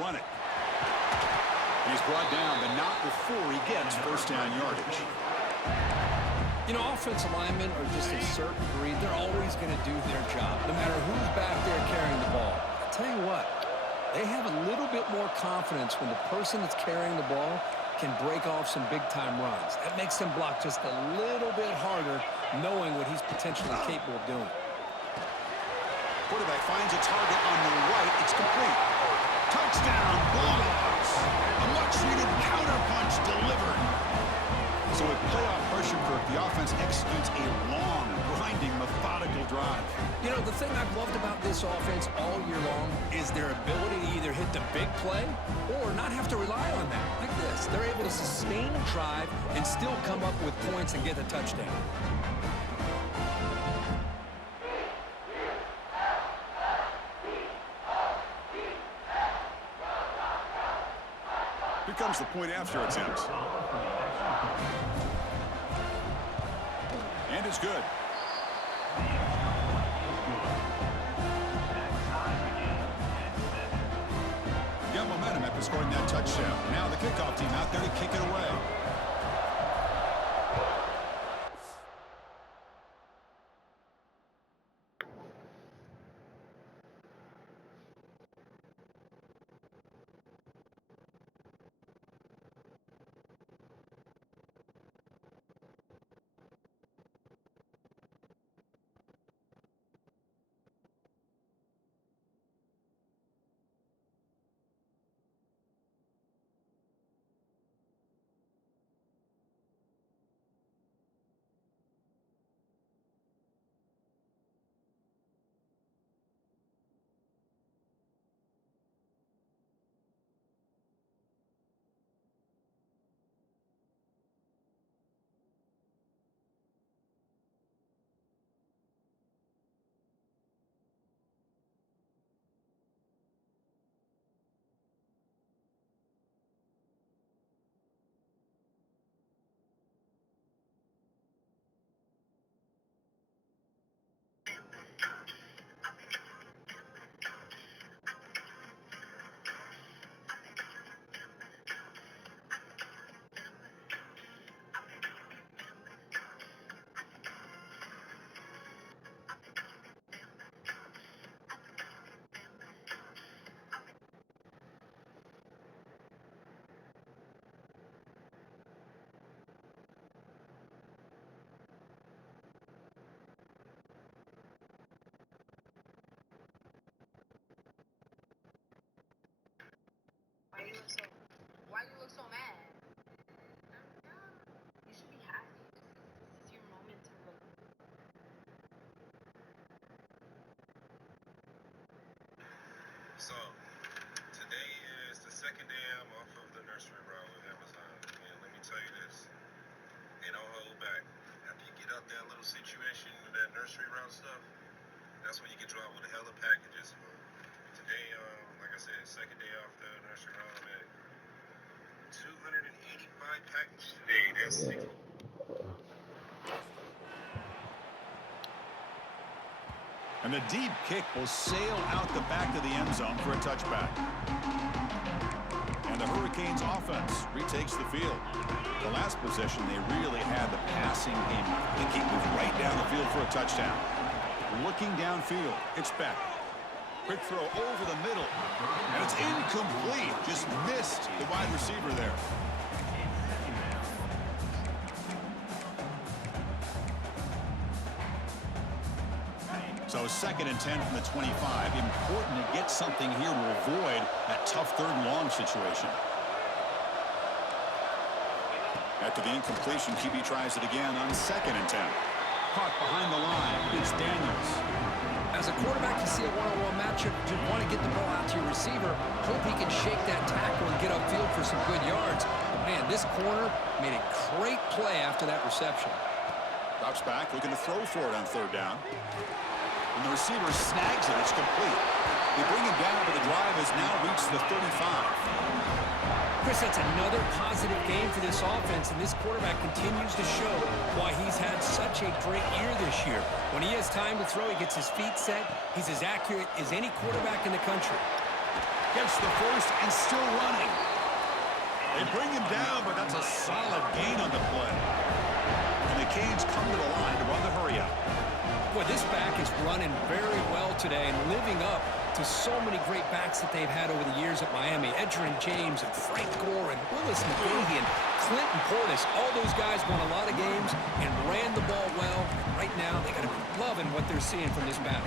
run it. He's brought down, but not before he gets first down yardage. You know, offensive linemen are just a certain breed. They're always going to do their job, no matter who's back there carrying the ball. I'll tell you what, they have a little bit more confidence when the person that's carrying the ball can break off some big-time runs. That makes them block just a little bit harder, knowing what he's potentially capable of doing. Quarterback finds a target on the right. It's complete. Touchdown, Bulldogs. A much-needed counterpunch delivered. So with playoff pressure, Kirk, the offense executes a long, grinding, methodical drive. You know, the thing I've loved about this offense all year long is their ability to either hit the big play or not have to rely on that. Like this, they're able to sustain a drive and still come up with points and get a touchdown. Here comes the point after attempt. And it's good. Got momentum after scoring that touchdown. Now the kickoff team out there to kick it away. Why you look so mad? You should be happy. This is your moment to look. So, today is the second day I'm off of the nursery route with Amazon. And let me tell you this, they don't hold back. After you get out that little situation with that nursery route stuff, that's when you get dropped with a hell of packages. Today, like I said, second day off the nursery route, I'm at 285 packages today. That's 6. And the deep kick will sail out the back of the end zone for a touchback. And the Hurricanes offense retakes the field. The last possession, they really had the passing game. The kick was right down the field for a touchdown. Looking downfield, it's Beck. Quick throw over the middle. And it's incomplete. Just missed the wide receiver there. So 2nd and 10 from the 25. Important to get something here to avoid that tough 3rd and long situation. After the incompletion, QB tries it again on 2nd and 10. Caught behind the line. It's Daniels. As a quarterback, you see a one-on-one matchup. You want to get the ball out to your receiver. Hope he can shake that tackle and get upfield for some good yards. But man, this corner made a great play after that reception. Drops back, looking to throw for it on 3rd down. And the receiver snags it. It's complete. They bring him down, but the drive has now reached the 35. Chris, that's another positive game for this offense, and this quarterback continues to show why he's had such a great year this year. When he has time to throw, he gets his feet set. He's as accurate as any quarterback in the country. Gets the first and still running. They bring him down, but that's a solid gain on the play. And the Canes come to the line to run the hurry up. Boy, this back is running very well today and living up to so many great backs that they've had over the years at Miami. Edgerrin James and Frank Gore and Willis McGahee and Clinton Portis. All those guys won a lot of games and ran the ball well. Right now, they got to be loving what they're seeing from this back.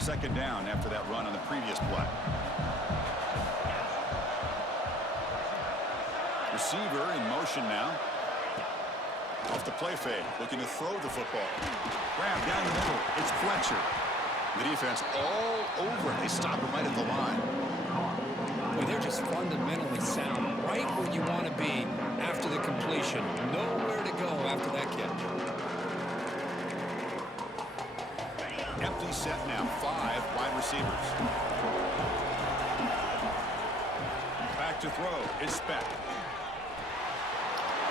Second down after that run on the previous play. Receiver in motion now. Off the play fake, looking to throw the football. Grab down the middle. It's Fletcher. The defense all over. They stop him right at the line. Boy, they're just fundamentally sound. Right where you want to be after the completion. Nowhere to go after that catch. Empty set now. 5 wide receivers. Back to throw. It's Speck.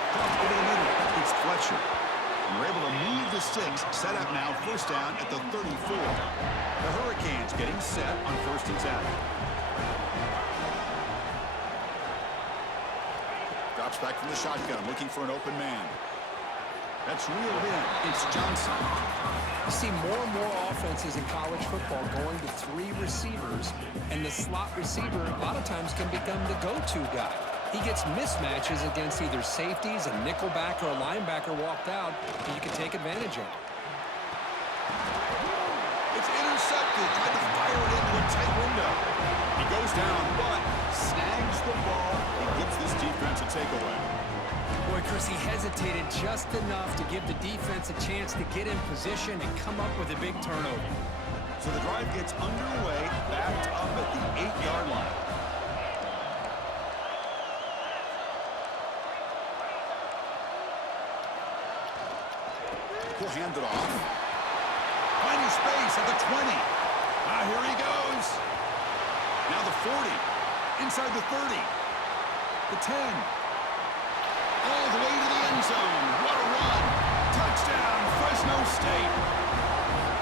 Over the middle. It's Fletcher. And we're able to move the sticks. Set up now. First down at the 34. The Hurricanes getting set on 1st and 10. Drops back from the shotgun, looking for an open man. That's reeled in. It's Johnson. You see more and more offenses in college football going to 3 receivers, and the slot receiver a lot of times can become the go-to guy. He gets mismatches against either safeties, a nickelback, or a linebacker walked out, and you can take advantage of it. It's intercepted. Tried to fire it into a tight window. He goes down, but snags the ball and gives this defense a takeaway. Boy, Chris, he hesitated just enough to give the defense a chance to get in position and come up with a big turnover. So the drive gets underway, backed up at the 8-yard line. He'll hand it off. Finding space at the 20. Here he goes. Now the 40. Inside the 30. The 10. All the way to the end zone. What a run. Touchdown, Fresno State.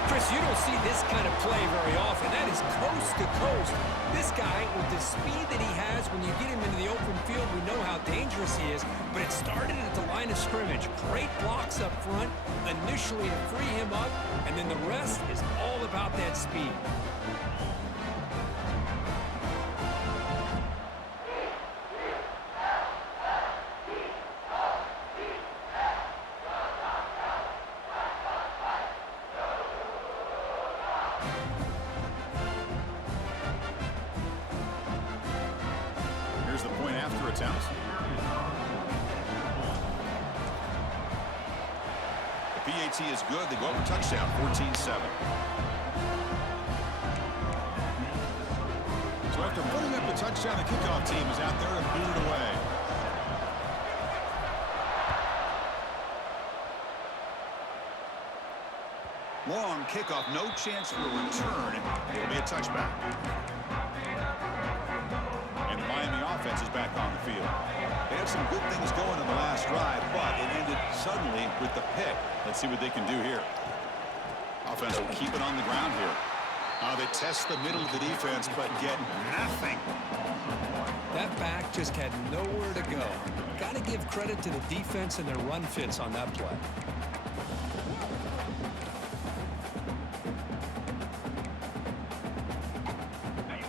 Chris, you don't see this kind of play very often. That is coast to coast. This guy, with the speed that he has, when you get him into the open field, we know how dangerous he is, but it started at the line of scrimmage. Great blocks up front, initially to free him up, and then the rest is all about that speed. Here's the point after attempt. The PAT is good. They go up a touchdown, 14-7. So after putting up a touchdown, the kickoff team is out there to boot it away. Long kickoff, no chance for a return. It'll be a touchback. And the Miami offense is back on the field. They had some good things going in the last drive, but it ended suddenly with the pick. Let's see what they can do here. Offense will keep it on the ground here. They test the middle of the defense, but get nothing. That back just had nowhere to go. Got to give credit to the defense and their run fits on that play.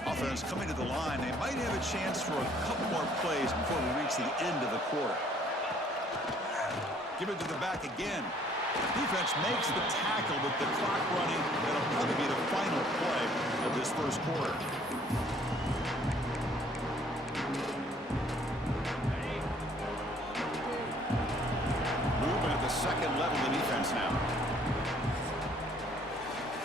Offense coming to the line. They might have a chance for a couple more plays before we reach the end of the quarter. Give it to the back again. Defense makes the tackle with the clock running. That'll probably be the final play of this first quarter. Moving at the second level of defense now.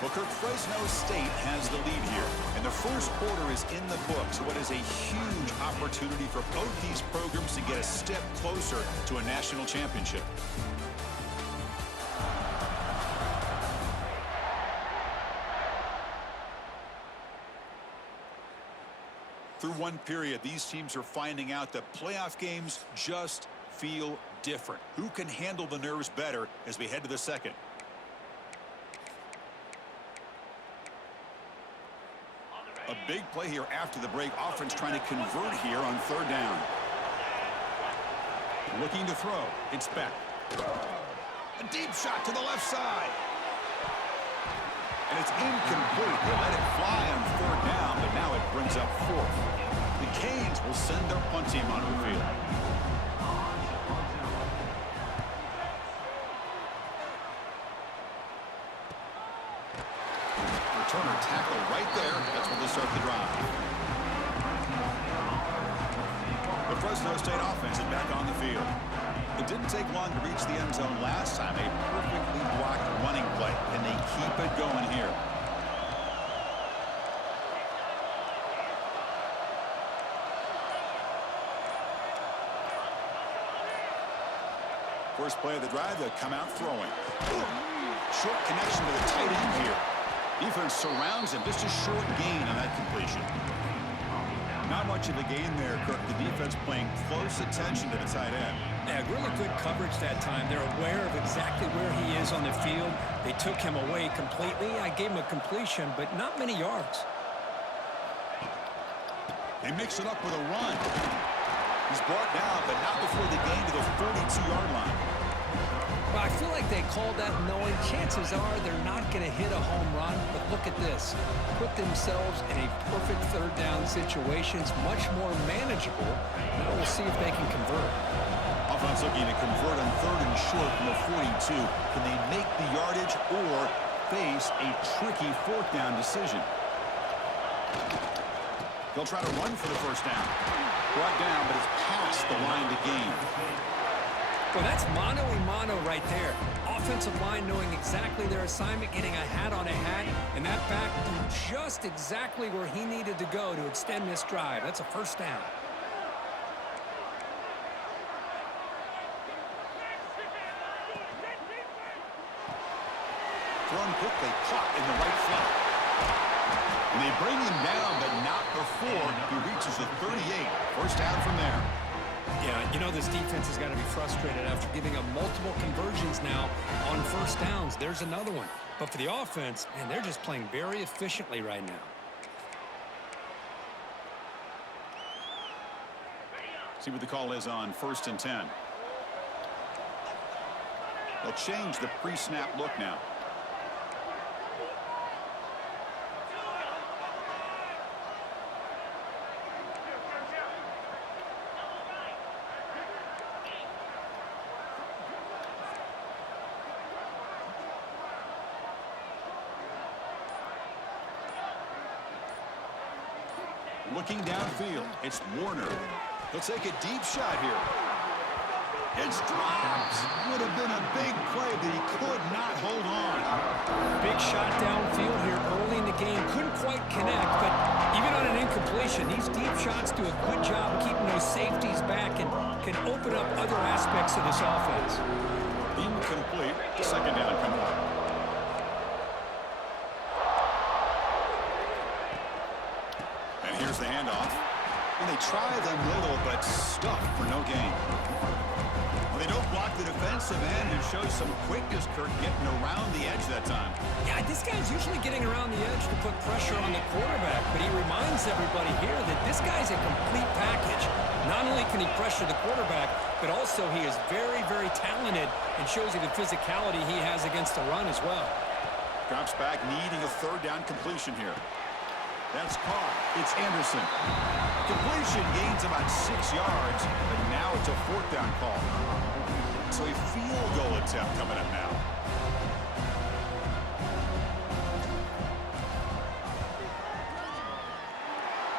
Well, Kirk, Fresno State has the lead here, and the first quarter is in the books. What is a huge opportunity for both these programs to get a step closer to a national championship. Through one period, these teams are finding out that playoff games just feel different. Who can handle the nerves better as we head to the second? A big play here after the break. Offense trying to convert here on third down. Looking to throw. It's Beck. A deep shot to the left side. And it's incomplete. They let it fly on third down, but now it brings up fourth. The Canes will send their punt team onto the field. Returner tackle right there. That's where they start the drive. The Fresno State offense is back on the field. It didn't take long to reach the end zone last time. A perfectly blocked running play. Can they keep it going here? First play of the drive, they'll come out throwing. Short connection to the tight end here. Defense surrounds him. Just a short gain on that completion. Not much of a gain there, Kirk. The defense paying close attention to the tight end. Yeah, really good coverage that time. They're aware of exactly where he is on the field. They took him away completely. I gave him a completion, but not many yards. They mix it up with a run. He's brought down, but not before the gain to the 42-yard line. Well, I feel like they called that knowing chances are they're not going to hit a home run. But look at this. Put themselves in a perfect third down situation. It's much more manageable. Now we'll see if they can convert. Offense looking to convert on third and short from the 42. Can they make the yardage or face a tricky fourth down decision? They'll try to run for the first down. Brought down, but it's past the line to gain. Well, that's mano-a-mano right there. Offensive line knowing exactly their assignment, getting a hat on a hat, and that back knew just exactly where he needed to go to extend this drive. That's a first down. Thrown quickly, caught in the right flat. And they bring him down, but not before he reaches the 38. First down from there. Yeah, you know this defense has got to be frustrated after giving up multiple conversions now on first downs. There's another one. But for the offense, man, they're just playing very efficiently right now. See what the call is on 1st and 10. They'll change the pre-snap look now. Looking downfield, it's Warner. He'll take a deep shot here. It's dropped. Would have been a big play, but he could not hold on. Big shot downfield here early in the game. Couldn't quite connect, but even on an incompletion, these deep shots do a good job keeping those safeties back and can open up other aspects of this offense. Incomplete. Second down coming up. And here's the handoff. And they try the middle, but stuffed for no gain. Well, they don't block the defensive end and show some quickness, Kirk, getting around the edge that time. Yeah, this guy's usually getting around the edge to put pressure on the quarterback, but he reminds everybody here that this guy's a complete package. Not only can he pressure the quarterback, but also he is very, very talented and shows you the physicality he has against the run as well. Drops back, needing a third down completion here. That's caught. It's Anderson. Completion gains about 6 yards, but now it's a fourth down call. So a field goal attempt coming up now.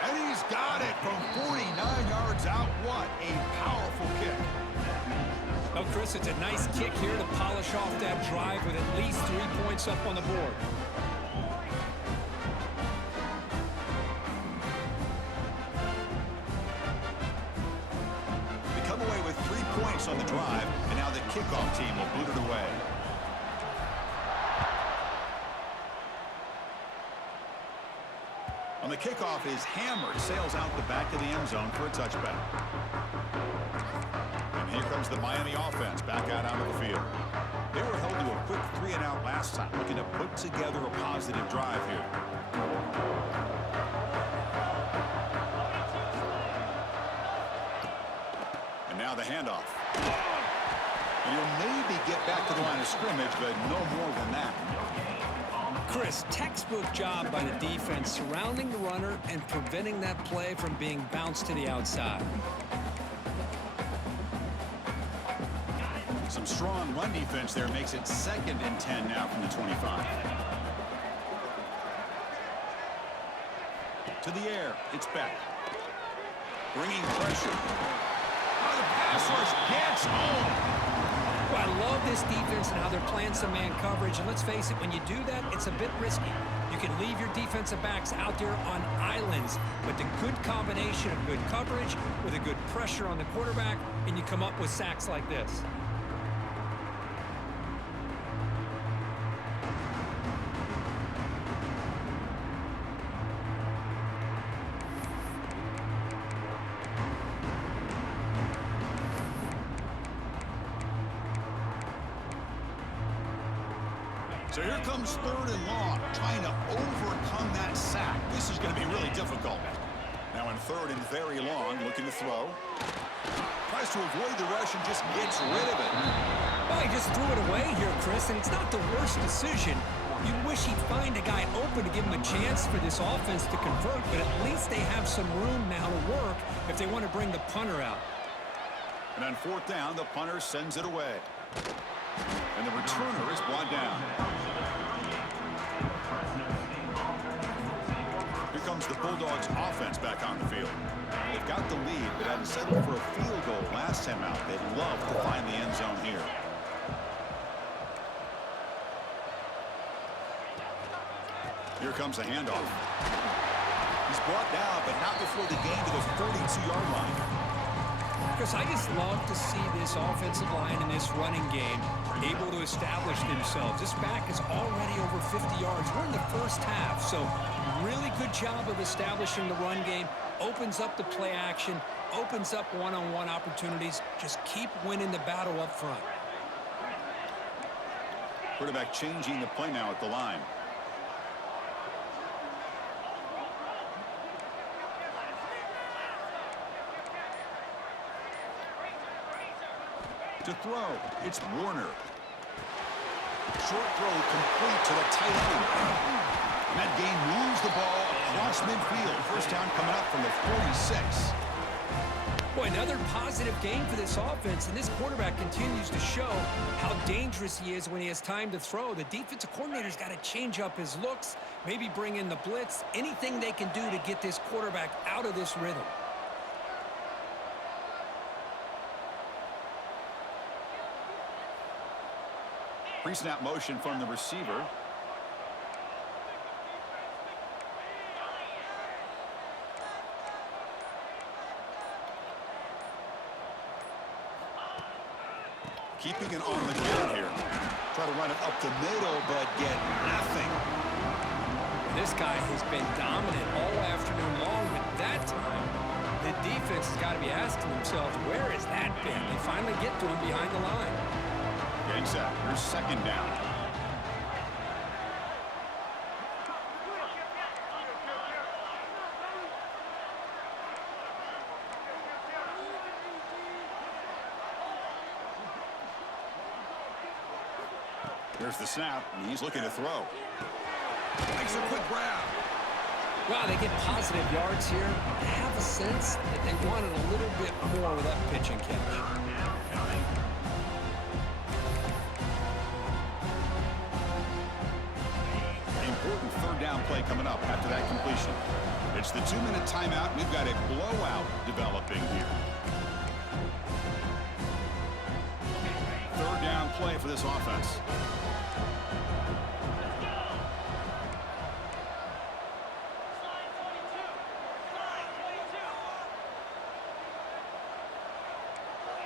And he's got it from 49 yards out. What a powerful kick. Well, Chris, it's a nice kick here to polish off that drive with at least 3 points up on the board. On the drive, and now the kickoff team will boot it away. On the kickoff is hammered, sails out the back of the end zone for a touchback. And here comes the Miami offense back out onto the field. They were held to a quick 3-and-out last time, looking to put together a positive drive here. the handoff. And he'll maybe get back to the line of scrimmage, but no more than that. Chris, textbook job by the defense surrounding the runner and preventing that play from being bounced to the outside. Some strong run defense there makes it 2nd and 10 now from the 25. To the air, it's Beck. Bringing pressure. Oh, the pass rush gets home. Well, I love this defense and how they're playing some man coverage. And let's face it, when you do that, it's a bit risky. You can leave your defensive backs out there on islands, but the good combination of good coverage with a good pressure on the quarterback, and you come up with sacks like this. So here comes 3rd and long, trying to overcome that sack. This is going to be really difficult. Now in 3rd and very long, looking to throw. Tries to avoid the rush and just gets rid of it. Well, he just threw it away here, Chris, and it's not the worst decision. You wish he'd find a guy open to give him a chance for this offense to convert, but at least they have some room now to work if they want to bring the punter out. And on 4th down, the punter sends it away. And the returner is brought down. Here comes the Bulldogs offense back on the field. They've got the lead, but hadn't settled for a field goal last time out. They'd love to find the end zone here. Here comes the handoff. He's brought down, but not before the gain to the 42-yard line. Because I just love to see this offensive line and this running game able to establish themselves. This back is already over 50 yards. We're in the first half, so really good job of establishing the run game. Opens up the play action, opens up one-on-one opportunities. Just keep winning the battle up front. Quarterback changing the play now at the line. To throw, it's Warner. Short throw complete to the tight end. And that game moves the ball across midfield. First down coming up from the 46. Boy, another positive game for this offense, and this quarterback continues to show how dangerous he is when he has time to throw. The defensive coordinator's got to change up his looks, maybe bring in the blitz, anything they can do to get this quarterback out of this rhythm. Pre-snap motion from the receiver. Keeping it on the ground here. Try to run it up the middle, but get nothing. This guy has been dominant all afternoon long, but that time, the defense has got to be asking themselves, where has that been? They finally get to him behind the line. Getting set. Here's 2nd down. There's the snap, and he's looking to throw. Makes a quick grab. Wow, they get positive yards here. I have a sense that they wanted a little bit more with that pitch and catch. Important 3rd down play coming up after that completion. It's the 2-minute timeout. We've got a blowout developing here. 3rd down play for this offense.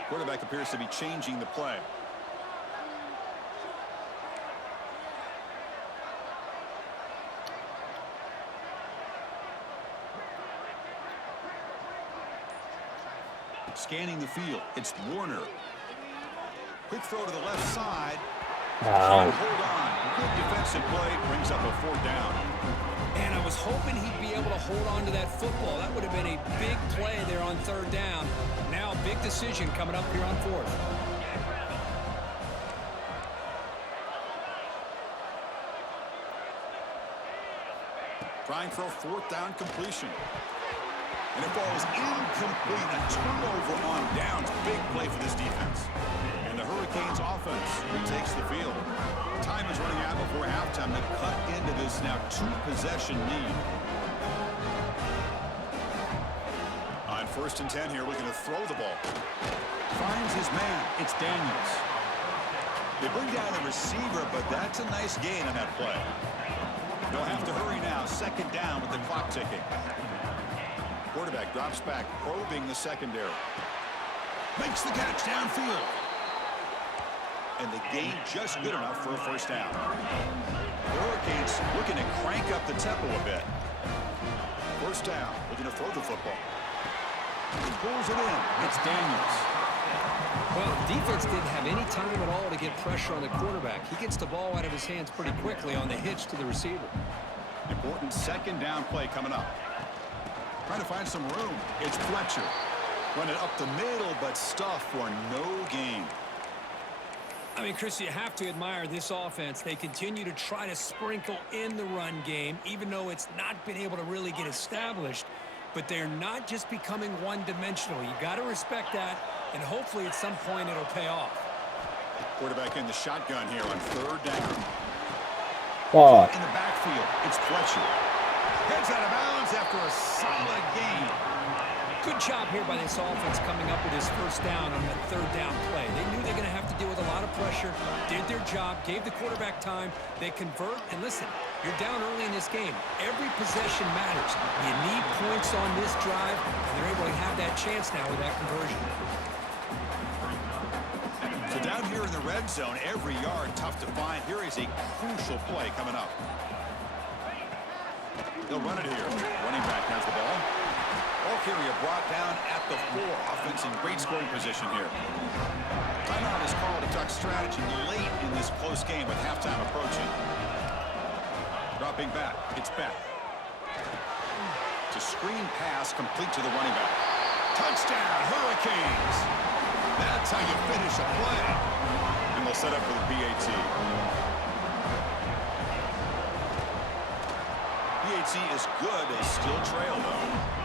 Quarterback appears to be changing the play. Scanning the field, it's Warner. Quick throw to the left side. Wow. Hold on. Good defensive play brings up a 4th down. And I was hoping he'd be able to hold on to that football. That would have been a big play there on 3rd down. Now big decision coming up here on fourth. Trying for a fourth down completion. And it falls incomplete. A turnover on downs. Big play for this defense. And the Hurricanes offense retakes the field. Time is running out before halftime to cut into this now two-possession lead. On 1st and 10 here, looking to throw the ball. Finds his man. It's Daniels. They bring down the receiver, but that's a nice gain on that play. They'll have to hurry now. 2nd down with the clock ticking. Quarterback drops back, probing the secondary. Makes the catch downfield. And the gain just good enough for a 1st down. The Hurricanes looking to crank up the tempo a bit. 1st down, looking to throw the football. He pulls it in. It's Daniels. Well, the defense didn't have any time at all to get pressure on the quarterback. He gets the ball out of his hands pretty quickly on the hitch to the receiver. Important 2nd down play coming up. Trying to find some room. It's Fletcher. Run it up the middle, but stuff for no gain. I mean, Chris, you have to admire this offense. They continue to try to sprinkle in the run game, even though it's not been able to really get established. But they're not just becoming one-dimensional. You got to respect that, and hopefully at some point it'll pay off. Quarterback in the shotgun here on 3rd down. Oh, In the backfield, it's Fletcher. Heads out of bounds after a solid gain. Good job here by this offense coming up with his 1st down on that 3rd down play. They knew they were going to have to deal with a lot of pressure, did their job, gave the quarterback time. They convert, and listen, you're down early in this game. Every possession matters. You need points on this drive, and they're able to have that chance now with that conversion. So down here in the red zone, every yard tough to find. Here is a crucial play coming up. They'll run it here. Running back has the ball. Ball carrier brought down at the 4. Offense in great scoring position here. Timeout is called to duck strategy late in this close game with halftime approaching. Dropping back. It's Beck. It's a screen pass complete to the running back. Touchdown, Hurricanes! That's how you finish a play. And they'll set up for the PAT. PAT is good. They still trail, though.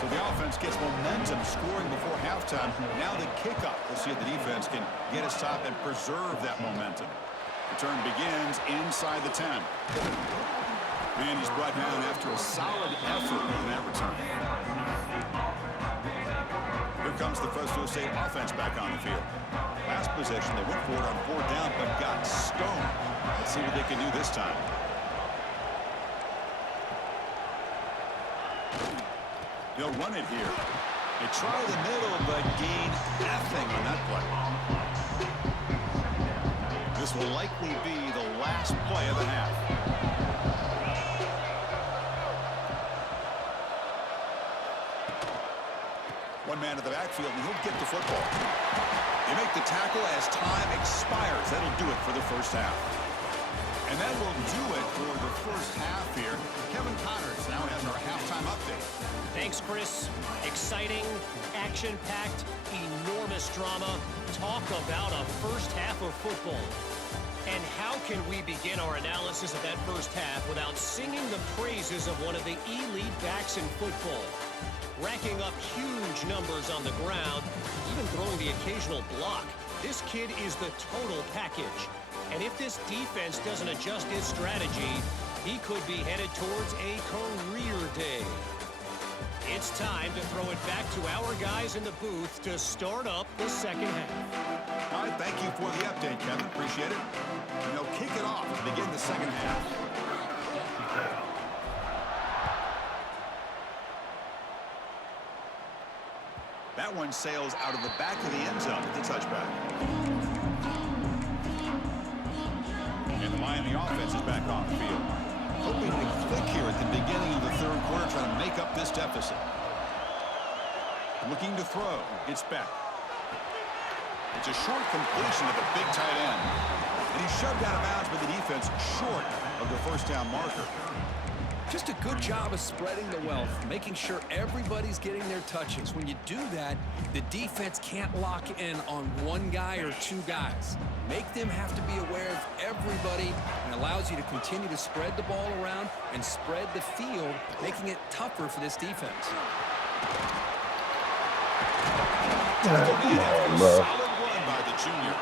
So the offense gets momentum scoring before halftime. Now the kickoff. We'll see if the defense can get a stop and preserve that momentum. Return begins inside the 10. And he's brought down after a solid effort on that return. Here comes the Fresno State offense back on the field. Last possession, they went for it on 4th down, but got stoned. Let's see what they can do this time. They'll run it here. They try the middle, but gain nothing on that play. This will likely be the last play of the half. One man to the backfield, and he'll get the football. They make the tackle as time expires. That'll do it for the 1st half. And that will do it for the 1st half here. Kevin Connors now has our halftime update. Thanks, Chris. Exciting, action-packed, enormous drama. Talk about a 1st half of football. And how can we begin our analysis of that 1st half without singing the praises of one of the elite backs in football? Racking up huge numbers on the ground, even throwing the occasional block. This kid is the total package. And if this defense doesn't adjust his strategy, he could be headed towards a career day. It's time to throw it back to our guys in the booth to start up the 2nd half. All right, thank you for the update, Kevin. Appreciate it. And they'll kick it off to begin the 2nd half. That one sails out of the back of the end zone with the touchback. And the Miami offense is back on the field. Hoping to click here at the beginning of the 3rd quarter, trying to make up this deficit. Looking to throw. It's Beck. It's a short completion of the big tight end. And he's shoved out of bounds by the defense short of the 1st down marker. Just a good job of spreading the wealth, making sure everybody's getting their touches. When you do that, the defense can't lock in on one guy or two guys. Make them have to be aware of everybody, and allows you to continue to spread the ball around and spread the field, making it tougher for this defense. Solid run by the junior.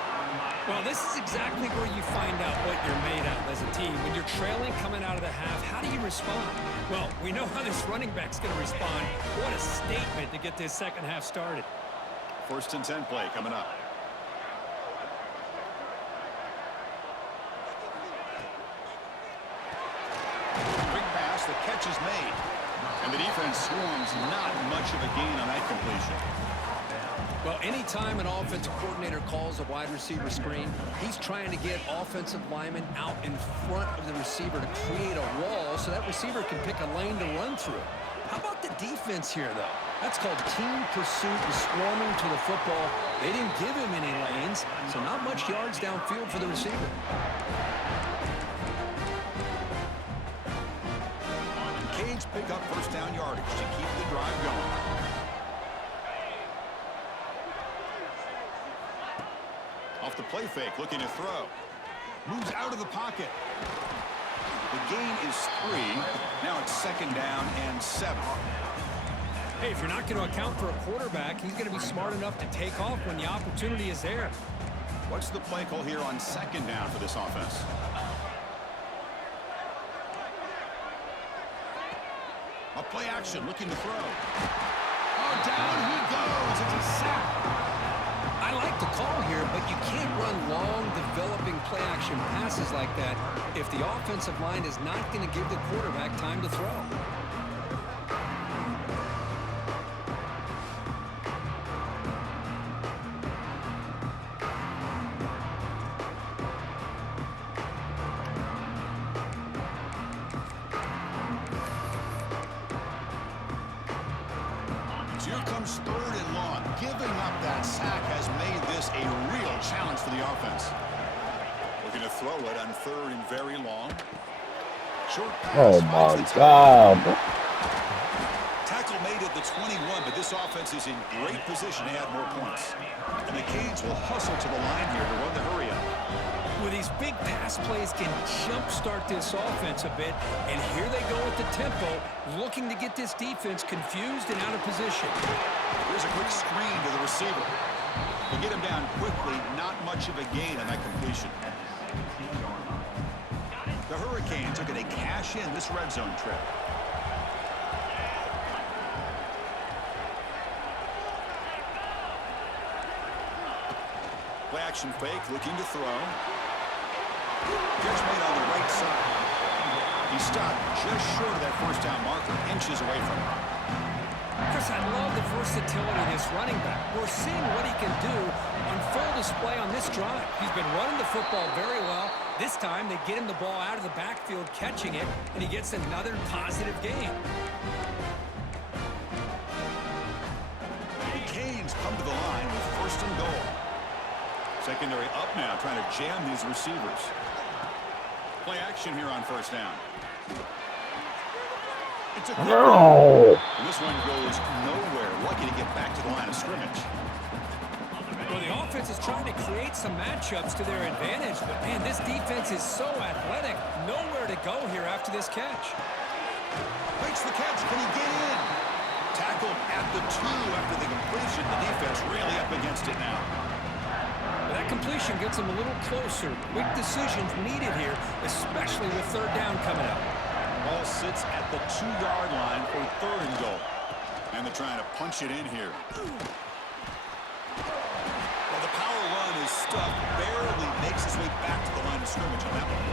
Well, this is exactly where you find out what you're made of as a team. When you're trailing coming out of the half, how do you respond? Well, we know how this running back's going to respond. What a statement to get this second half started. 1st and 10 play coming up. Quick pass, the catch is made. And the defense swarms, not much of a gain on that completion. Well, anytime an offensive coordinator calls a wide receiver screen, he's trying to get offensive linemen out in front of the receiver to create a wall so that receiver can pick a lane to run through. How about the defense here, though? That's called team pursuit and swarming to the football. They didn't give him any lanes, so not much yards downfield for the receiver. Canes pick up 1st down yardage to keep the drive going. Off the play fake, looking to throw. Moves out of the pocket. The gain is 3. Now it's 2nd down and 7. Hey, if you're not going to account for a quarterback, he's going to be smart enough to take off when the opportunity is there. What's the play call here on 2nd down for this offense? A play action, looking to throw. Oh, down he goes. It's a sack. I like the call here, but you can't run long, developing play-action passes like that if the offensive line is not going to give the quarterback time to throw. So here comes 3rd and long. Giving up that sack has made this a real challenge for the offense. Looking to throw it on 3rd and very long. Short pass. Oh my God. Tackle made at the 21, but this offense is in great position to add more points. And the Canes will hustle to the line here to run the hurry up. Well, these big pass plays can jumpstart this offense a bit, and here they go with the tempo, looking to get this defense confused and out of position. Here's a quick screen to the receiver. They get him down quickly, not much of a gain on that completion. The Hurricanes are going to cash in this red zone trip. Play action fake, looking to throw. Catch made on the right side. He stopped just short of that 1st down marker, inches away from it. Chris, I love the versatility of this running back. We're seeing what he can do on full display on this drive. He's been running the football very well. This time, they get him the ball out of the backfield, catching it, and he gets another positive gain. The Canes come to the line with 1st and goal. Secondary up now, trying to jam these receivers. Play action here on 1st down. It's a quick No. and this one goes nowhere. Lucky to get back to the line of scrimmage. Well, the offense is trying to create some matchups to their advantage, but man, this defense is so athletic. Nowhere to go here after this catch. Makes the catch. Can he get in? Tackled at the 2 after the completion. The defense really up against it now. That completion gets them a little closer. Quick decisions needed here, especially with 3rd down coming up. Ball sits at the 2-yard line for 3rd and goal. And they're trying to punch it in here. Well, the power run is stuffed. Barely makes his way back to the line of scrimmage on that one.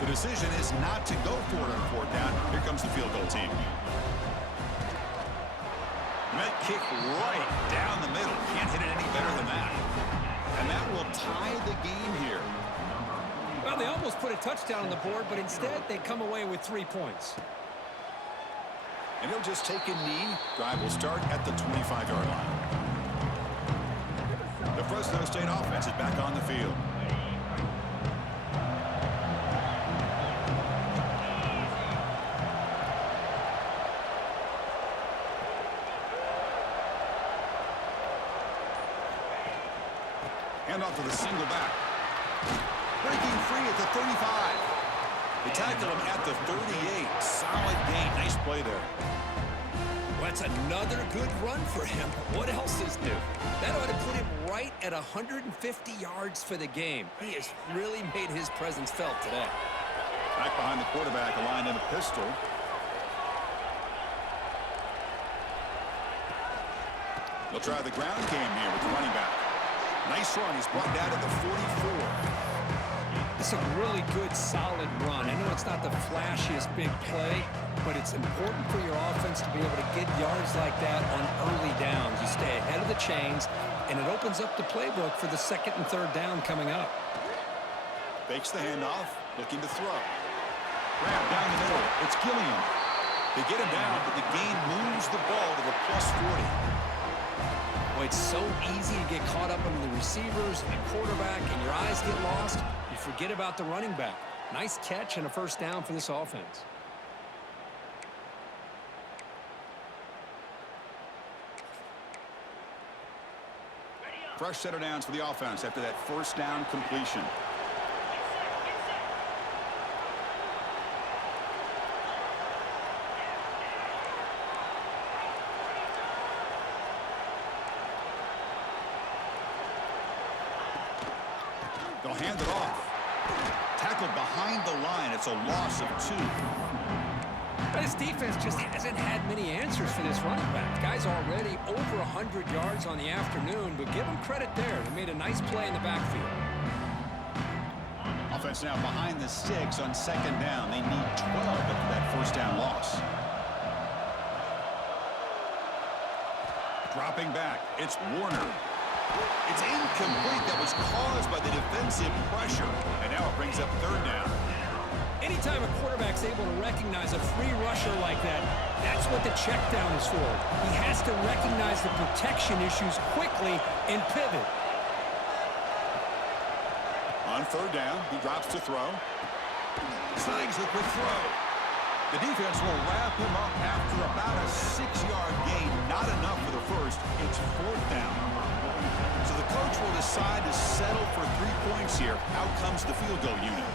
The decision is not to go for it on 4th down. Here comes the field goal team. That kick right down the middle. Can't hit it any better than that. And that will tie the game here. Well, they almost put a touchdown on the board, but instead they come away with 3 points. And he'll just take a knee. Drive will start at the 25-yard line. The Fresno State offense is back on the field. Hand off to the single back. Breaking free at the 35. They tackled him at the 38. Solid gain. Nice play there. Well, that's another good run for him. What else is new? That ought to put him right at 150 yards for the game. He has really made his presence felt today. Back behind the quarterback, aligned in a pistol. They'll try the ground game here with the running back. Nice run. He's brought down to the 44. It's a really good, solid run. I know it's not the flashiest big play, but it's important for your offense to be able to get yards like that on early downs. You stay ahead of the chains, and it opens up the playbook for the second and third down coming up. Fakes the handoff, looking to throw. Grab down the middle. It's Gilliam. They get him down, but the gain moves the ball to the +40. Boy, it's so easy to get caught up on the receivers and the quarterback, and your eyes get lost. You forget about the running back. Nice catch and a first down for this offense. Fresh set of downs for the offense after that first down completion. They'll hand it off. Tackled behind the line. It's a loss of 2. But his defense just hasn't had many answers for this running back. The guy's already over 100 yards on the afternoon, but give him credit there. They made a nice play in the backfield. Offense now behind the 6 on second down. They need 12 after that first down loss. Dropping back. It's Warner. It's incomplete. That was caused by the defensive pressure. And now it brings up third down. Anytime a quarterback's able to recognize a free rusher like that, that's what the check down is for. He has to recognize the protection issues quickly and pivot. On third down, he drops to throw. Snags the quick throw. The defense will wrap him up after about a 6-yard gain. Not enough for the first. It's fourth down. So the coach will decide to settle for 3 points here. Out comes the field goal unit.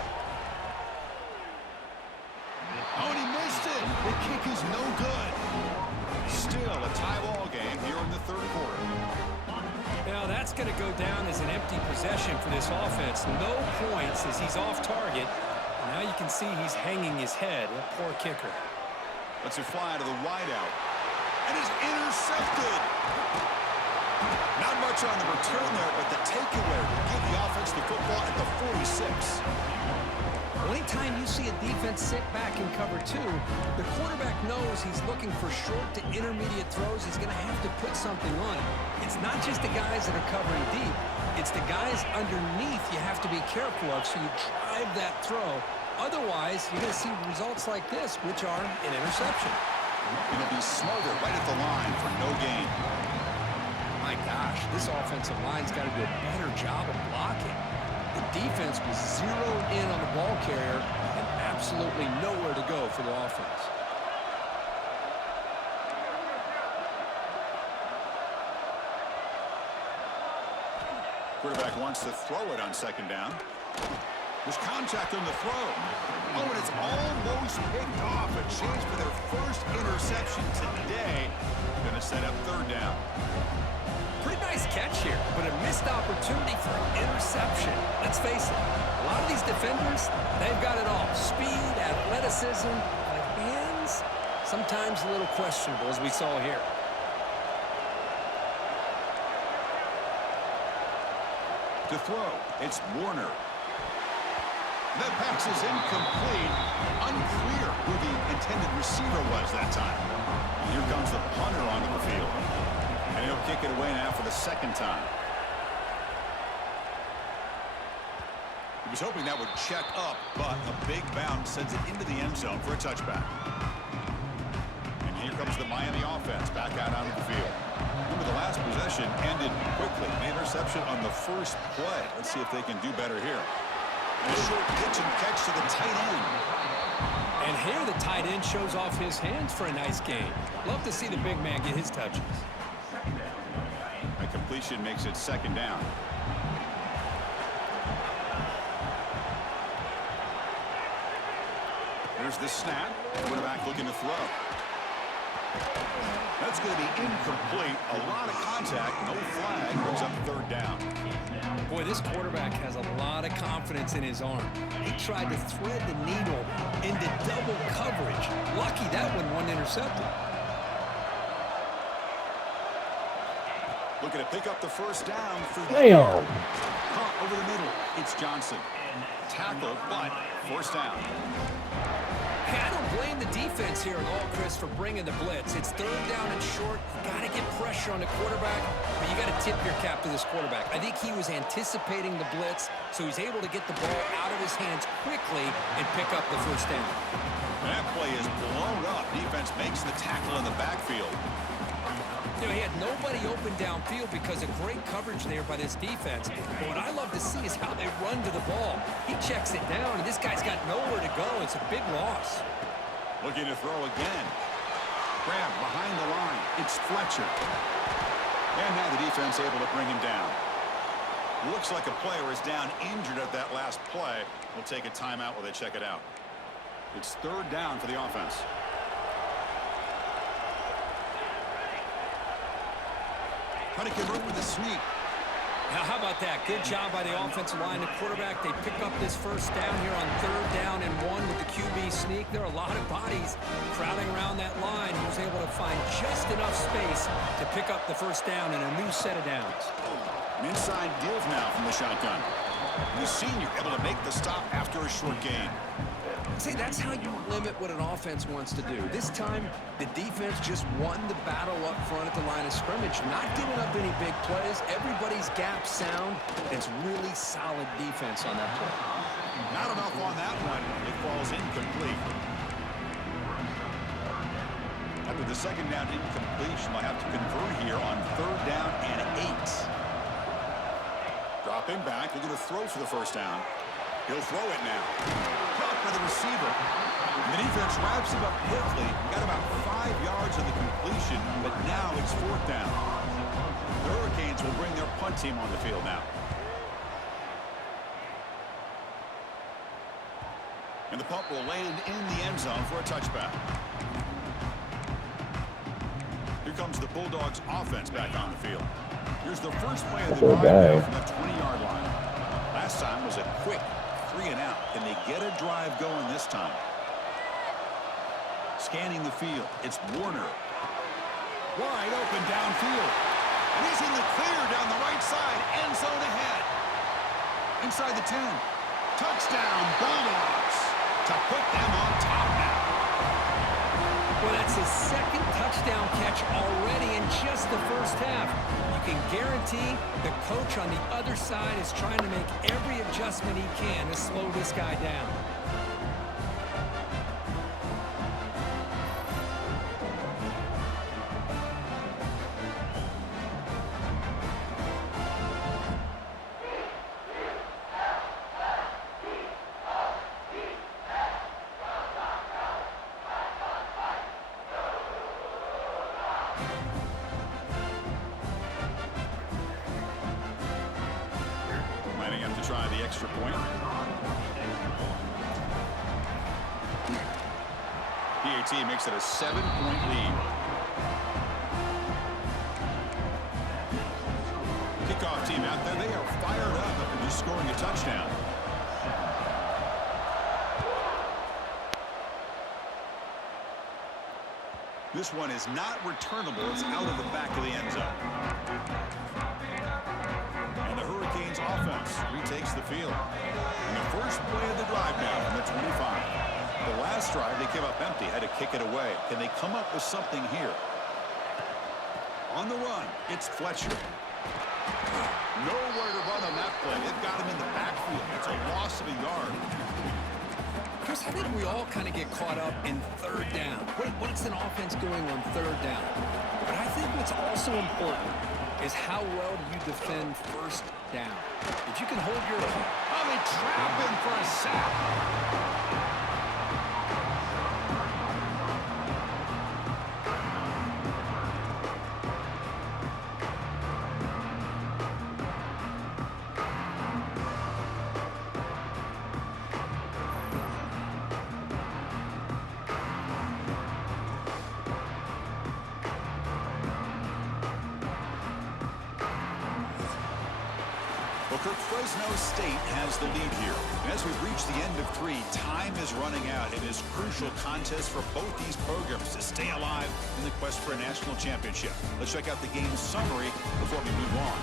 Oh, and he missed it. The kick is no good. Still a tie ball game here in the third quarter. Now that's going to go down as an empty possession for this offense. No points as he's off target. And now you can see he's hanging his head. A poor kicker. Lets it fly to the wideout. And is intercepted. Not much on the return there, but the takeaway will give the offense the football at the 46. Anytime you see a defense sit back in cover 2, the quarterback knows he's looking for short to intermediate throws. He's going to have to put something on it. It's not just the guys that are covering deep. It's the guys underneath you have to be careful of, so you drive that throw. Otherwise, you're going to see results like this, which are an interception. It'll be smothered right at the line for no gain. My gosh, this offensive line's got to do a better job of blocking. The defense was zeroed in on the ball carrier and absolutely nowhere to go for the offense. Quarterback wants to throw it on second down. There's contact on the throw. Oh, and it's almost picked off. A chance for their first interception today. Going to set up third down. Pretty nice catch here, but a missed opportunity for an interception. Let's face it, a lot of these defenders, they've got it all. Speed, athleticism, but hands, sometimes a little questionable, as we saw here. To throw, it's Warner. That pass is incomplete. Unclear who the intended receiver was that time. Here comes the punter onto the field. And he'll kick it away now for the second time. He was hoping that would check up, but a big bounce sends it into the end zone for a touchback. And here comes the Miami offense back out onto the field. Remember, the last possession ended quickly. An interception on the first play. Let's see if they can do better here. And a short pitch and catch to the tight end. And here the tight end shows off his hands for a nice game. Love to see the big man get his touches. A completion makes it second down. Here's the snap. Quarterback looking to throw. That's going to be incomplete. A lot of contact. No flag. Brings up third down. Boy, this quarterback has a lot of confidence in his arm. He tried to thread the needle into double coverage. Lucky that one wasn't intercepted. Looking to pick up the first down through the Damn. air. Caught over the middle. It's Johnson. Tackle, but first down. Hey, I don't blame the defense here at all, Chris, for bringing the blitz. It's third down and short. You got to get pressure on the quarterback, but you got to tip your cap to this quarterback. I think he was anticipating the blitz, so he's able to get the ball out of his hands quickly and pick up the first down. That play is blown up. Defense makes the tackle in the backfield. You know, he had nobody open downfield because of great coverage there by this defense. But what I love to see is how they run to the ball. He checks it down, and this guy's got nowhere to go. It's a big loss. Looking to throw again. Grab behind the line. It's Fletcher. And now the defense able to bring him down. Looks like a player is down injured at that last play. We'll take a timeout while they check it out. It's third down for the offense. Trying to convert with a sneak. Now, how about that? Good job by the offensive line. The quarterback, they pick up this first down here on third down and 1 with the QB sneak. There are a lot of bodies crowding around that line. He was able to find just enough space to pick up the first down and a new set of downs. An inside give now from the shotgun. And the senior able to make the stop after a short gain. See, that's how you limit what an offense wants to do. This time, the defense just won the battle up front at the line of scrimmage, not giving up any big plays. Everybody's gap sound. It's really solid defense on that play. Not enough on that one. It falls incomplete. After the second down incompletion, they'll have to convert here on third down and 8. Dropping back, looking to throw for the first down. He'll throw it now. Caught by the receiver. The defense wraps him up quickly. Got about 5 yards on the completion, but now it's fourth down. The Hurricanes will bring their punt team on the field now. And the punt will land in the end zone for a touchback. Here comes the Bulldogs offense back on the field. Here's the first play of the drive from the 20-yard line. Last time was a quick 3 and out. Can they get a drive going this time? Scanning the field. It's Warner. Wide open downfield. And he's in the clear down the right side. End zone ahead. Inside the 10. Touchdown, Bulldogs. To put them on top now. Well, that's his second touchdown catch already in just the first half. You can guarantee the coach on the other side is trying to make every adjustment he can to slow this guy down. Try the extra point. PAT makes it a 7-point lead. Kickoff team out there, they are fired up after just scoring a touchdown. This one is not returnable. It's out of the back of the end zone. And the Hurricanes offense retakes the field. And the first play of the drive now from the 25. The last drive they came up empty, had to kick it away. Can they come up with something here? On the run, it's Fletcher. Nowhere to run on that play. They've got him in the backfield. It's a loss of a yard. Chris, I think we all kind of get caught up in third down. What's an offense doing on third down? But I think what's also important is how well do you defend first down. If you can hold your opponent. Oh, they trap him for a sack. Kirk, Fresno State has the lead here. And as we reach the end of 3, time is running out. It is a crucial contest for both these programs to stay alive in the quest for a national championship. Let's check out the game summary before we move on.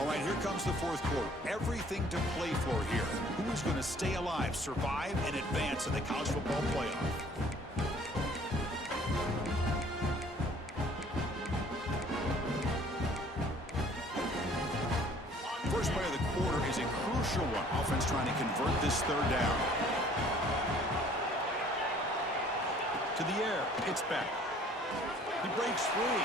All right, here comes the fourth quarter. Everything to play for here. Who is going to stay alive, survive, and advance in the college football playoff? First play of the quarter is a crucial one. Offense trying to convert this third down. To the air. It's back. He breaks free.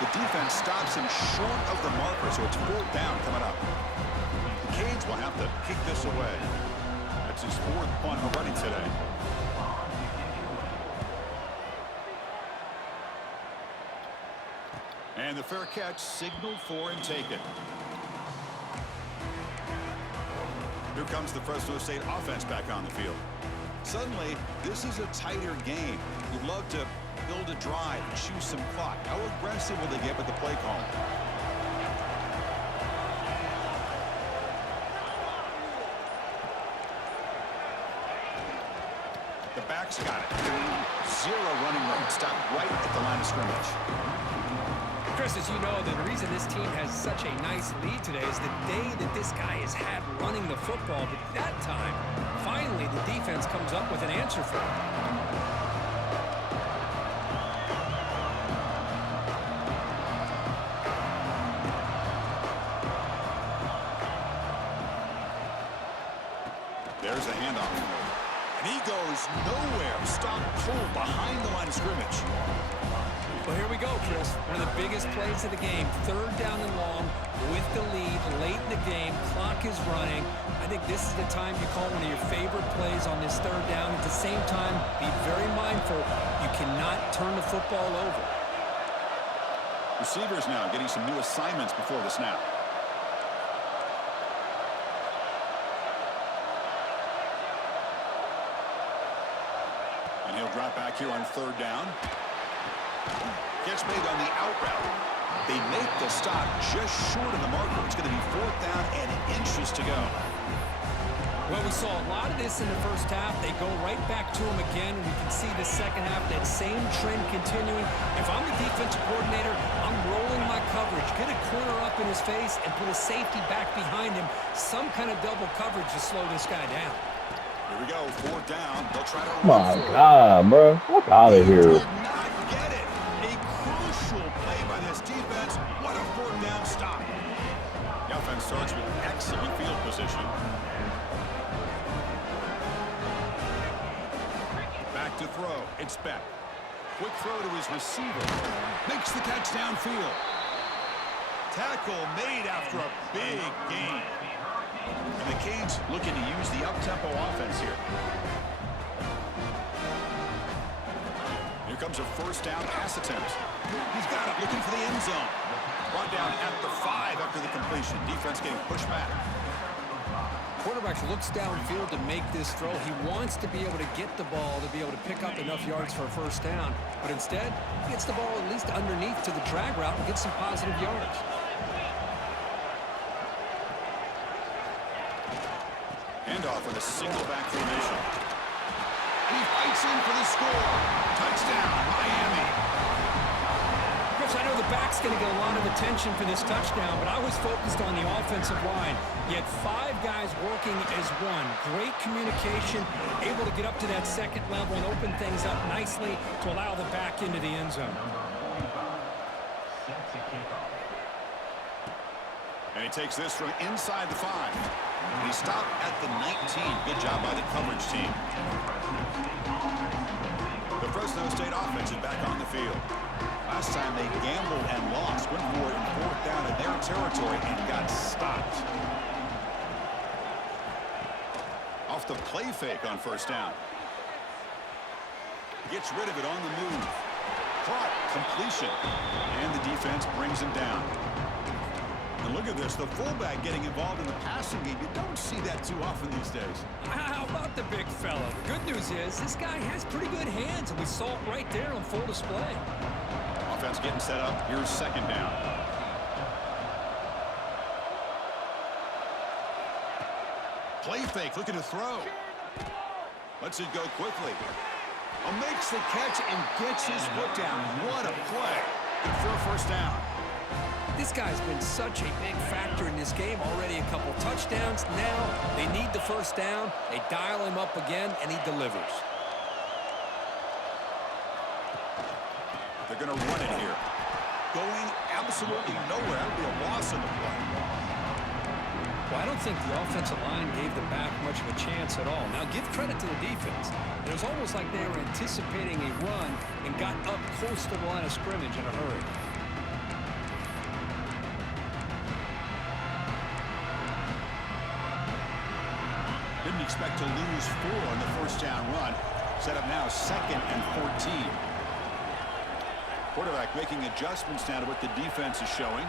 The defense stops him short of the marker, so it's 4th down coming up. The Canes will have to kick this away. That's his 4th punt already today. And the fair catch signaled for and taken. Here comes the Fresno State offense back on the field. Suddenly, this is a tighter game. You'd love to build a drive and choose some clock. How aggressive will they get with the play call? The back's got it. 0 running room. Stop right at the line of scrimmage. Chris, as you know, the reason this team has such a nice lead today is the day that this guy has had running the football. But that time, finally, the defense comes up with an answer for him. There's a handoff. And he goes nowhere. Stop pulled behind the line of scrimmage. Well, here we go, Chris. One of the biggest plays of the game. 3rd down and long with the lead late in the game. Clock is running. I think this is the time you call one of your favorite plays on this 3rd down. At the same time, be very mindful. You cannot turn the football over. Receivers now getting some new assignments before the snap. And he'll drop back here on 3rd down. Gets made on the out route. They make the stop just short of the marker. It's going to be 4th down and inches to go. Well, we saw a lot of this in the first half. They go right back to him again. We can see the second half, that same trend continuing. If I'm the defensive coordinator, I'm rolling my coverage. Get a corner up in his face and put a safety back behind him. Some kind of double coverage to slow this guy down. Here we go, 4th down. They'll try to My God, bro. Fuck out of here. Did not get it. A crucial play by this defense. What a 4th down stop. The offense starts with excellent field position. Back to throw. It's Beck. Quick throw to his receiver. Makes the catch downfield. Tackle made after a big gain. And the Canes looking to use the up-tempo offense here. Here comes a 1st down pass attempt. He's got it, looking for the end zone. Brought down at the 5 after the completion. Defense getting pushed back. Quarterback looks downfield to make this throw. He wants to be able to get the ball to be able to pick up enough yards for a 1st down. But instead, he gets the ball at least underneath to the drag route and gets some positive yards. Handoff with a single back formation. And he fights in for the score. Touchdown, Miami. Chris, I know the back's going to get a lot of attention for this touchdown, but I was focused on the offensive line. You had 5 guys working as one. Great communication, able to get up to that 2nd level and open things up nicely to allow the back into the end zone. And he takes this from inside the 5. And he stopped at the 19. Good job by the coverage team. The Fresno State offense is back on the field. Last time they gambled and lost. Went for it in 4th down in their territory and got stopped. Off the play fake on 1st down. Gets rid of it on the move. Caught. Completion. And the defense brings him down. The And look at this, the fullback getting involved in the passing game. You don't see that too often these days. How about the big fella? The good news is this guy has pretty good hands, and we saw it right there on full display. Offense getting set up. Here's second down. Play fake, looking to throw. Lets it go quickly. Makes the catch and gets his foot down. What a play. Good for a first down. This guy's been such a big factor in this game. Already a couple touchdowns. Now they need the first down. They dial him up again, and he delivers. They're going to run it here. Going absolutely nowhere. That'll be a loss in the play. Well, I don't think the offensive line gave them back much of a chance at all. Now, give credit to the defense. It was almost like they were anticipating a run and got up close to the line of scrimmage in a hurry. Didn't expect to lose 4 on the first down run. Set up now 2nd and 14. Quarterback making adjustments now to what the defense is showing.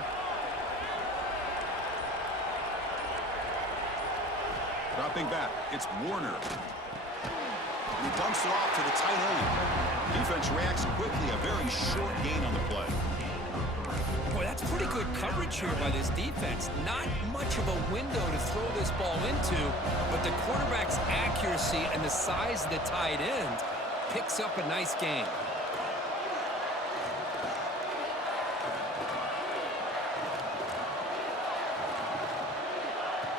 Dropping back, it's Warner. And he dumps it off to the tight end. Defense reacts quickly, a very short gain on the play. Boy, that's pretty good coverage here by this defense. Not much of a window to throw this ball into, but the quarterback's accuracy and the size of the tight end picks up a nice gain.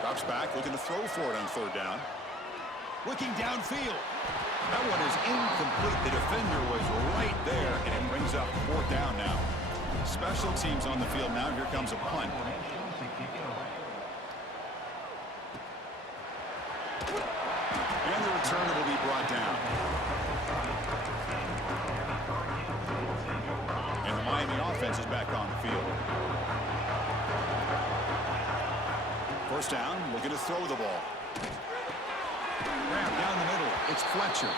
Drops back, looking to throw for it on third down. Looking downfield. That one is incomplete. The defender was right there, and it brings up 4th down now. Special teams on the field now. Here comes a punt. And the returner will be brought down. And the Miami offense is back on the field. First down, looking to throw the ball. Grab down the middle. It's Fletcher.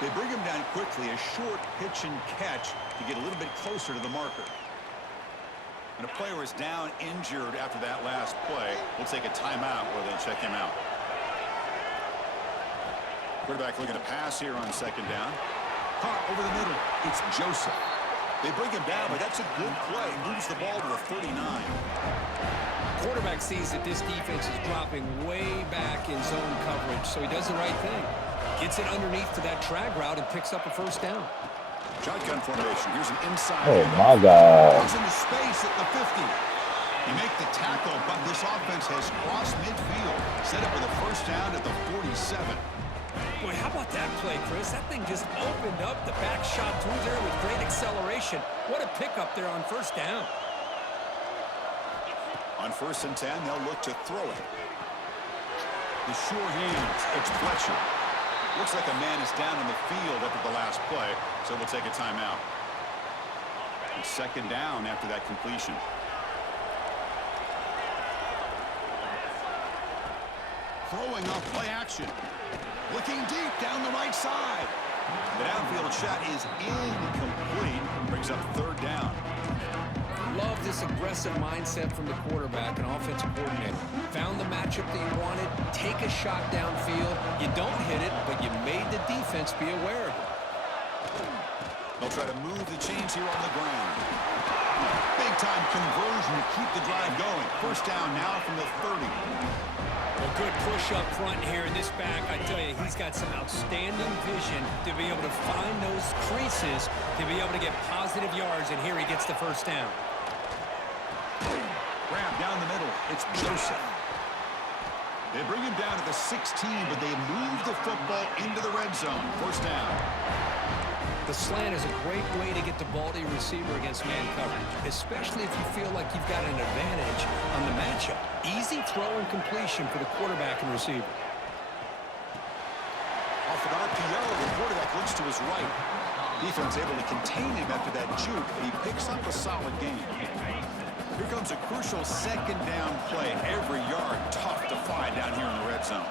They bring him down quickly. A short pitch and catch to get a little bit closer to the marker. And a player is down injured after that last play. We'll take a timeout where they check him out. Quarterback looking to pass here on second down. Caught over the middle. It's Joseph. They bring him down, but that's a good play. Moves the ball to the 39. Quarterback sees that this defense is dropping way back in zone coverage, so he does the right thing. Gets it underneath to that drag route and picks up a first down. Shotgun formation. Here's an inside. Oh, my God. Goes into space at the 50. You make the tackle, but this offense has crossed midfield. Set up with a first down at the 47. Boy, how about that play, Chris? That thing just opened up. The back shot through there with great acceleration. What a pickup there on first down. On 1st and 10, they'll look to throw it. The sure hands. It's Fletcher. Looks like a man is down in the field after the last play, so we'll take a timeout. And second down after that completion. Throwing off play action. Looking deep down the right side. The downfield shot is incomplete. Brings up 3rd down. Love this aggressive mindset from the quarterback and offensive coordinator. Found the matchup that you wanted. Take a shot downfield. You don't hit it, but you made the defense be aware of it. They'll try to move the chains here on the ground. Big-time conversion to keep the drive going. First down now from the 30. A good push up front here in this back. I tell you, he's got some outstanding vision to be able to find those creases, to be able to get positive yards, and here he gets the first down. Grab down the middle. It's Joseph. They bring him down to the 16, but they move the football into the red zone. First down. The slant is a great way to get the ball to your receiver against man coverage, especially if you feel like you've got an advantage on the matchup. Easy throw and completion for the quarterback and receiver. Off an RPO, the quarterback looks to his right. Defense able to contain him after that juke, but he picks up a solid gain. Here comes a crucial second down play. Every yard tough to find down here in the red zone.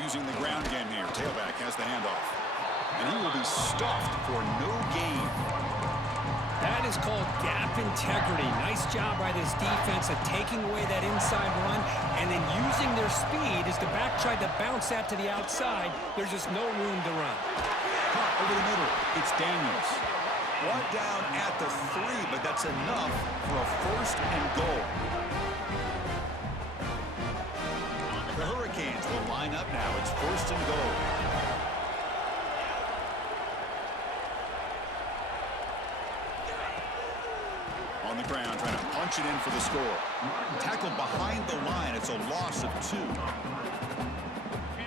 Using the ground game here. Tailback has the handoff. And he will be stuffed for no gain. That is called gap integrity. Nice job by this defense of taking away that inside run and then using their speed as the back tried to bounce that to the outside. There's just no room to run. Caught over the middle. It's Daniels. Brought down at the 3, but that's enough for a first and goal. The Hurricanes will line up now. It's first and goal. On the ground, trying to punch it in for the score. Tackled behind the line. It's a loss of 2.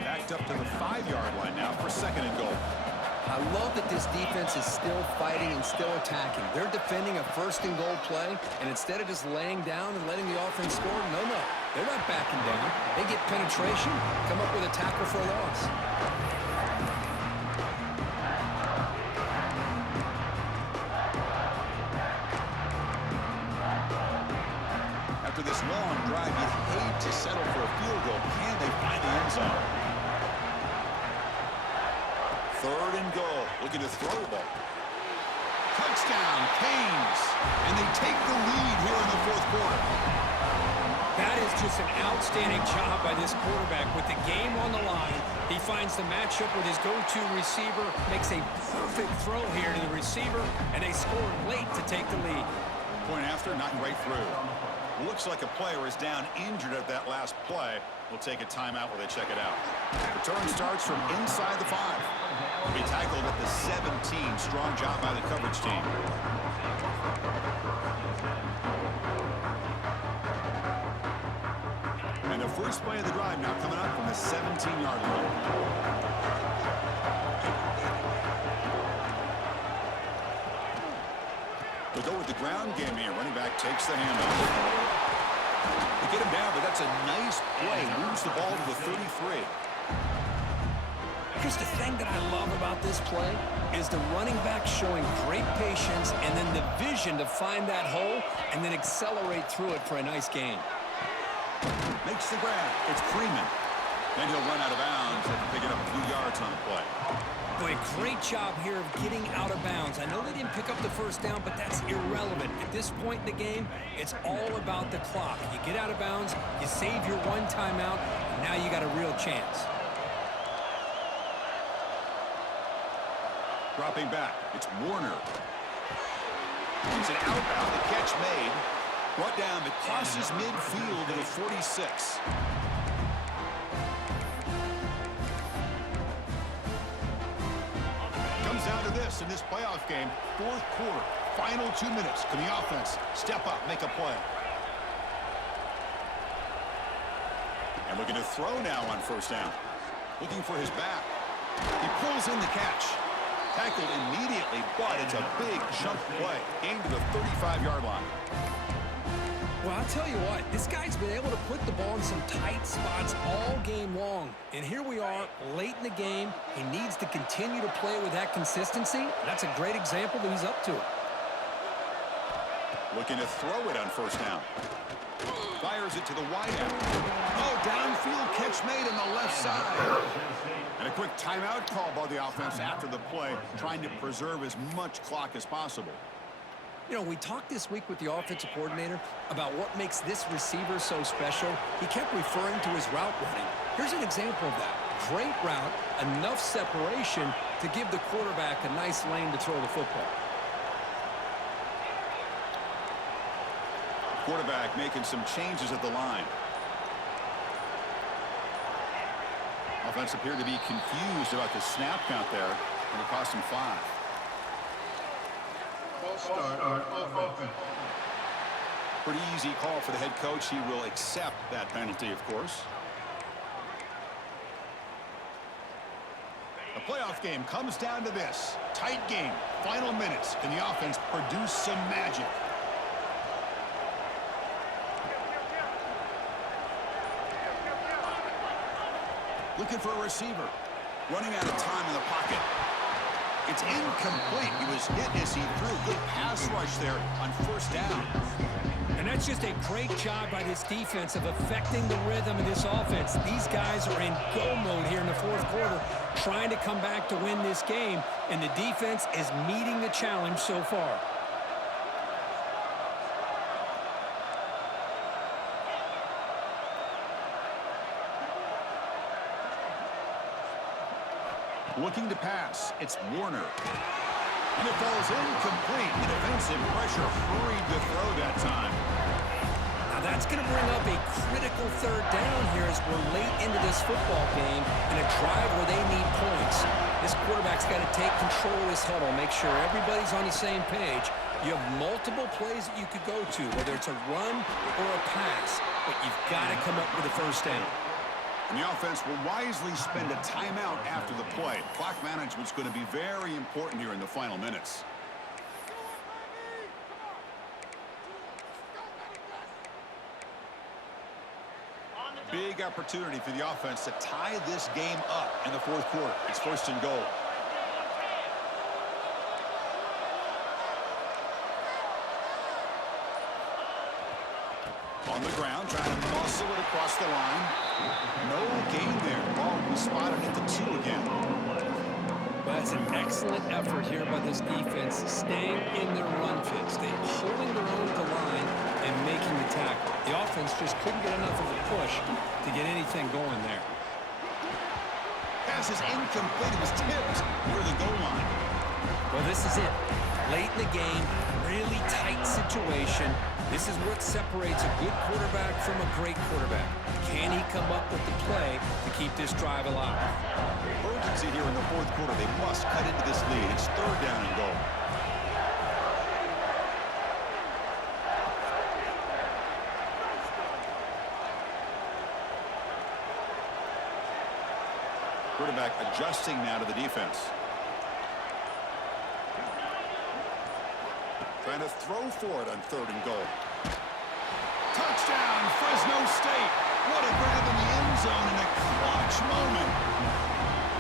Backed up to the 5-yard line now for second and goal. I love that this defense is still fighting and still attacking. They're defending a first and goal play, and instead of just laying down and letting the offense score, no. They're not backing down. They get penetration, come up with a tackle for a loss. After this long drive, you hate to settle for a field goal. Can they find the end zone? Third and goal. Looking to throw the ball. Touchdown, Canes. And they take the lead here in the fourth quarter. That is just an outstanding job by this quarterback. With the game on the line, he finds the matchup with his go-to receiver, makes a perfect throw here to the receiver, and they score late to take the lead. Point after, not right through. Looks like a player is down injured at that last play. We'll take a timeout while they check it out. Return starts from inside the 5. He tackled at the 17. Strong job by the coverage team. And the first play of the drive now coming up from the 17-yard line. They'll go with the ground game here. Running back takes the handoff. They get him down, but that's a nice play. Moves the ball to the 33. Here's the thing that I love about this play is the running back showing great patience and then the vision to find that hole and then accelerate through it for a nice gain. Makes the grab. It's Freeman. Then he'll run out of bounds after picking up a few yards on the play. Boy, great job here of getting out of bounds. I know they didn't pick up the first down, but that's irrelevant. At this point in the game, it's all about the clock. You get out of bounds, you save your one timeout, and now you got a real chance. Dropping back, it's Warner. It's an outbound, the catch made. Brought down, but crosses midfield to the 46. Comes down to this in this playoff game, fourth quarter, final 2 minutes. Can the offense step up, make a play? And looking to throw now on first down. Looking for his back. He pulls in the catch. Tackled immediately, but it's a big chunk play. Gained to the 35-yard line. Well, I'll tell you what, this guy's been able to put the ball in some tight spots all game long. And here we are, late in the game. He needs to continue to play with that consistency. That's a great example that he's up to it. Looking to throw it on first down. Fires it to the wideout. Oh, downfield catch made on the left side. And a quick timeout call by the offense after the play, trying to preserve as much clock as possible. You know, we talked this week with the offensive coordinator about what makes this receiver so special. He kept referring to his route running. Here's an example of that. Great route, enough separation to give the quarterback a nice lane to throw the football. Quarterback making some changes at the line. Offense appeared to be confused about the snap count there, and it cost him 5. Pretty easy call for the head coach. He will accept that penalty, of course. The playoff game comes down to this. Tight game. Final minutes. Can the offense produce some magic? Looking for a receiver. Running out of time in the pocket. It's incomplete. He was hit as he threw. Good pass rush there on first down. And that's just a great job by this defense of affecting the rhythm of this offense. These guys are in go mode here in the fourth quarter, trying to come back to win this game, and the defense is meeting the challenge so far. Looking to pass. It's Warner. And it falls incomplete. The defensive pressure hurried the throw that time. Now that's going to bring up a critical third down here as we're late into this football game in a drive where they need points. This quarterback's got to take control of this huddle, make sure everybody's on the same page. You have multiple plays that you could go to, whether it's a run or a pass, but you've got to come up with a first down. And the offense will wisely spend a timeout after the play. Clock management's going to be very important here in the final minutes. Big opportunity for the offense to tie this game up in the fourth quarter. It's first and goal. On the ground, trying to muscle it across the line. No gain there. Ball will be spotted at the 2 again. That's an excellent effort here by this defense, staying in their run fits. They're holding their own at the line and making the tackle. The offense just couldn't get enough of a push to get anything going there. Pass is incomplete. It was tipped near the goal line. Well, this is it. Late in the game, really tight situation. This is what separates a good quarterback from a great quarterback. Can he come up with the play to keep this drive alive? Urgency here in the fourth quarter. They must cut into this lead. It's third down and goal. Quarterback adjusting now to the defense. Trying to throw for it on third and goal. Touchdown, Fresno State. What a grab in the end zone in a clutch moment.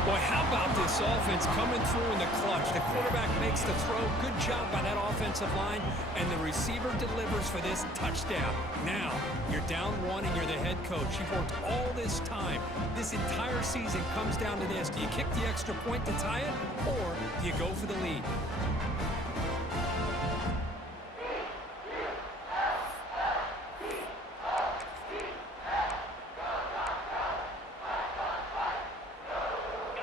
Boy, how about this offense coming through in the clutch? The quarterback makes the throw. Good job by that offensive line. And the receiver delivers for this touchdown. Now, you're down 1 and you're the head coach. You've worked all this time. This entire season comes down to this. Do you kick the extra point to tie it, or do you go for the lead?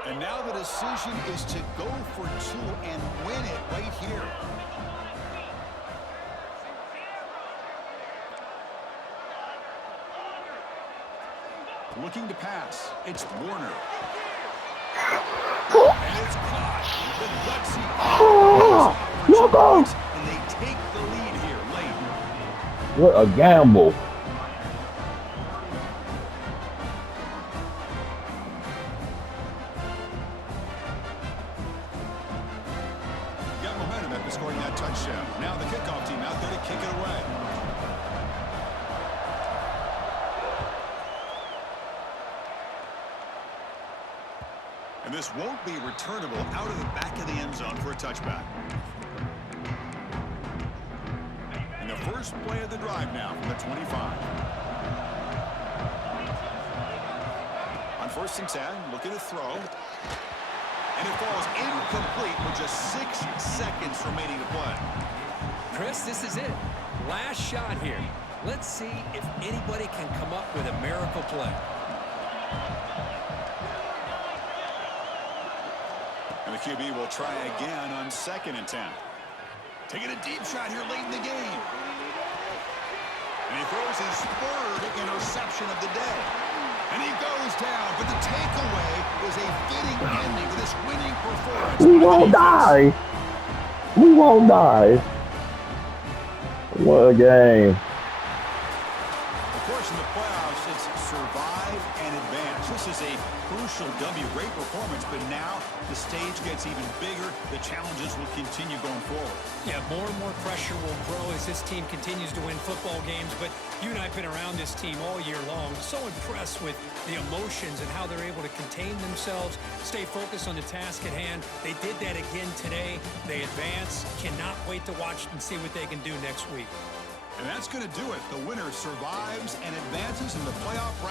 And now the decision is to go for 2 and win it right here. Looking to pass. It's Warner. And it's caught. The gutsy. And they take the lead here late. What a gamble. Got momentum after scoring that touchdown. Now the kickoff team out there to kick it away. And this won't be returnable out of the back of the end zone for a touchback. And the first play of the drive now from the 25. On first and 10, looking to throw. And it falls incomplete with just 6 seconds remaining to play. Chris, this is it. Last shot here. Let's see if anybody can come up with a miracle play. And the QB will try again on second and 10. Taking a deep shot here late in the game. And he throws his third interception of the day. And he goes down, but the takeaway is a fitting ending to this winning performance. We won't die. We won't die. What a game. Of course, in the playoffs, it's survive and advance. This is a crucial W. Great performance, but now the stage gets even bigger. The challenges will continue going forward. Yeah, more and more pressure will grow as this team continues to win football games, but you and I have been around this team all year long. So impressed with the emotions and how they're able to contain themselves, stay focused on the task at hand. They did that again today. They advance. Cannot wait to watch and see what they can do next week. And that's going to do it. The winner survives and advances in the playoff round.